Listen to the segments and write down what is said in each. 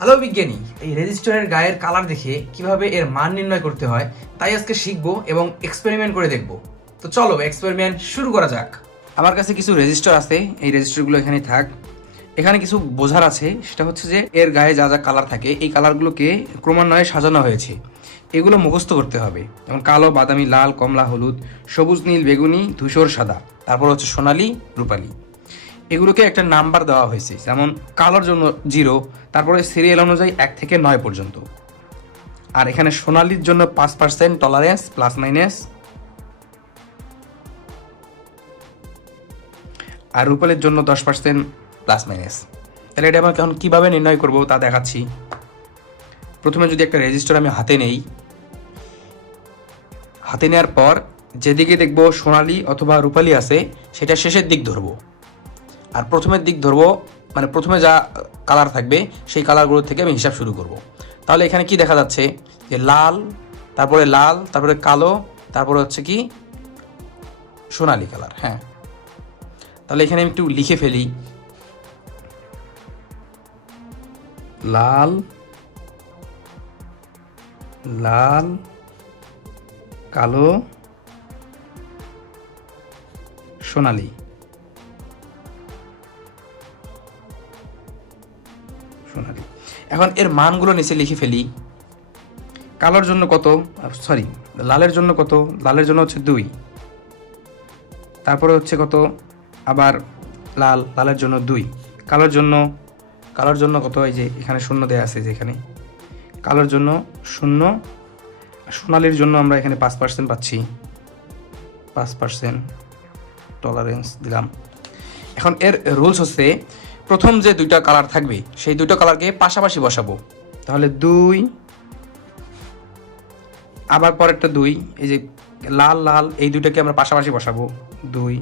Hello বিজ্ঞানী, এই রেজিস্টারের গায়ের কালার দেখে কীভাবে এর মান নির্ণয় করতে হয়, তাই আজকে শিখব এবং এক্সপেরিমেন্ট করে দেখব। তো চলো এক্সপেরিমেন্ট শুরু করা যাক। আমার কাছে কিছু রেজিস্টার আছে, এই রেজিস্টারগুলো এখানে থাক। এখানে কিছু বোঝার আছে, সেটা হচ্ছে যে এর গায়ে যা যা কালার থাকে, এই কালারগুলোকে ক্রমান্বয়ে সাজানো হয়েছে। এগুলো মুখস্থ করতে হবে, যেমন কালো, বাদামি, লাল, কমলা, হলুদ, সবুজ, নীল, বেগুনি, ধূসর, সাদা। তারপর হচ্ছে সোনালি, রূপালি। এগুলোকে একটা নাম্বার দেওয়া হয়েছে, যেমন কালোর জন্য জিরো, তারপরে সিরিয়াল অনুযায়ী এক থেকে নয় পর্যন্ত। আর এখানে সোনালির জন্য পাঁচ পার্সেন্ট টলারেন্স প্লাস মাইনাস আর রূপালির জন্য দশ পার্সেন্ট প্লাস মাইনাস তাহলে এটা আমরা এখন কীভাবে নির্ণয় করব তা দেখাচ্ছি। প্রথমে যদি একটা রেজিস্টার আমি হাতে নেই, হাতে নেওয়ার পর যেদিকে দেখব সোনালি অথবা রূপালি আছে, সেটা শেষের দিক ধরবো। আর প্রথমের দিক ধরবো মানে প্রথমে যা কালার থাকবে, সেই কালারগুলো থেকে আমি হিসাব শুরু করব। তাহলে এখানে কি দেখা যাচ্ছে? যে লাল, তারপরে লাল, তারপরে কালো, তারপরে হচ্ছে কি? সোনালি কালার হ্যাঁ। তাহলে এখানে আমি একটু লিখে ফেলি। লাল লাল, কালো, সোনালি। সোনালি এখন এর মানগুলো নিচে লিখে ফেলি। কালোর জন্য কত? সরি লালের জন্য কত? লালের জন্য হচ্ছে দুই। তারপরে হচ্ছে কত? আবার লাল, লালের জন্য দুই। কালোর জন্য কালোর জন্য কত? এই যে এখানে শূন্য দেওয়া আছে যে এখানে। কালোর জন্য শূন্য। সোনালির জন্য আমরা এখানে পাঁচ পার্সেন্ট পাচ্ছি। পাঁচ পার্সেন্ট টলারেন্স দিলাম। এখন এর রুলস হচ্ছে প্রথম যে দুইটা কালার থাকবে, সেই দুটো কালারকে পাশাপাশি বসাবো। তাহলে দুই, আবার পরেরটা দুই, এই যে লাল লাল, এই দুইটাকে আমরা পাশাপাশি বসাবো। দুই,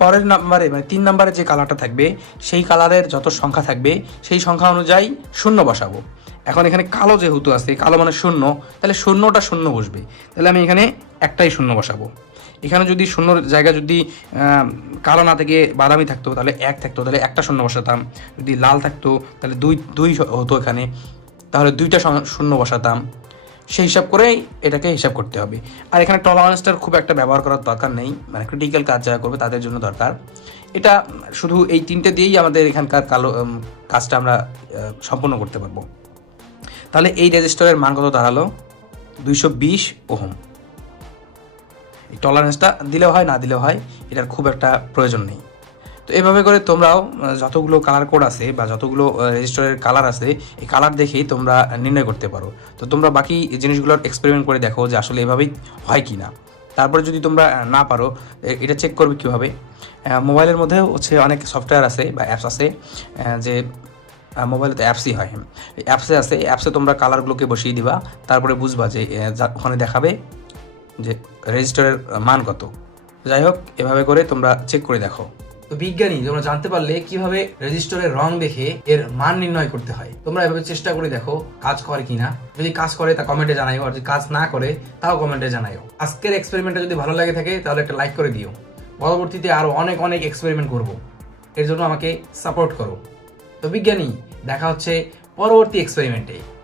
পরের নাম্বারে মানে তিন নাম্বারে যে কালারটা থাকবে, সেই কালারের যত সংখ্যা থাকবে, সেই সংখ্যা অনুযায়ী শূন্য বসাবো। এখন এখানে কালো যেহেতু আছে, কালো মানে শূন্য, তাহলে শূন্যটা শূন্য বসবে। তাহলে আমি এখানে একটাই শূন্য বসাবো। এখানে যদি শূন্যর জায়গা যদি কালো না থেকে বাদামি থাকতো, তাহলে এক থাকতো, তাহলে একটা শূন্য বসাতাম। যদি লাল থাকতো, তাহলে দুই দুই হতো এখানে, তাহলে দুইটা শূন্য- বসাতাম। সেই হিসাব করেই এটাকে হিসাব করতে হবে। আর এখানে টলারেন্সটার খুব একটা ব্যবহার করার দরকার নেই মানে ক্রিটিক্যাল কাজ যারা করবে তাদের জন্য দরকার। এটা শুধু এই তিনটে দিয়েই আমাদের এখানকার কালো কাজটা আমরা সম্পূর্ণ করতে পারব। তাহলে এই রেজিস্টারের মান কত দাঁড়াল? দুইশো বিশ ওহম। এই টলারেন্সটা দিলেও হয়, না দিলেও হয়, এটার খুব একটা প্রয়োজন নেই। তো এভাবে করে তোমরাও যতগুলো কালার কোড আছে বা যতগুলো রেজিস্টারের কালার আছে, এই কালার দেখেই তোমরা নির্ণয় করতে পারো। তো তোমরা বাকি জিনিসগুলোর এক্সপেরিমেন্ট করে দেখো যে আসলে এভাবেই হয় কি না। তারপরে যদি তোমরা না পারো এটা চেক করবে কীভাবে? মোবাইলের মধ্যে হচ্ছে অনেক সফটওয়্যার আছে বা অ্যাপস আছে যে মোবাইলে তো অ্যাপসই হয়। অ্যাপসে আছে অ্যাপসে তোমরা কালারগুলোকে বসিয়ে দিবা, তারপরে বুঝবা যে, ওখানে দেখাবে যে রেজিস্টারের মান কত? যাই হোক, এভাবে করে তোমরা চেক করে দেখো। তো বিজ্ঞানী, তোমরা জানতে পারলে কীভাবে রেজিস্টারের রং দেখে এর মান নির্ণয় করতে হয়। তোমরা এভাবে চেষ্টা করে দেখো কাজ করে কিনা। যদি কাজ করে, তা কমেন্টে জানাইও, আর যদি কাজ না করে, তাও কমেন্টে জানাইও। আজকের এক্সপেরিমেন্টটা যদি ভালো লাগে থাকে, তাহলে একটা লাইক করে দিও। পরবর্তীতে আরও অনেক অনেক এক্সপেরিমেন্ট করব। এর জন্য আমাকে সাপোর্ট করো। তো বিজ্ঞানী, দেখা হচ্ছে পরবর্তী এক্সপেরিমেন্টে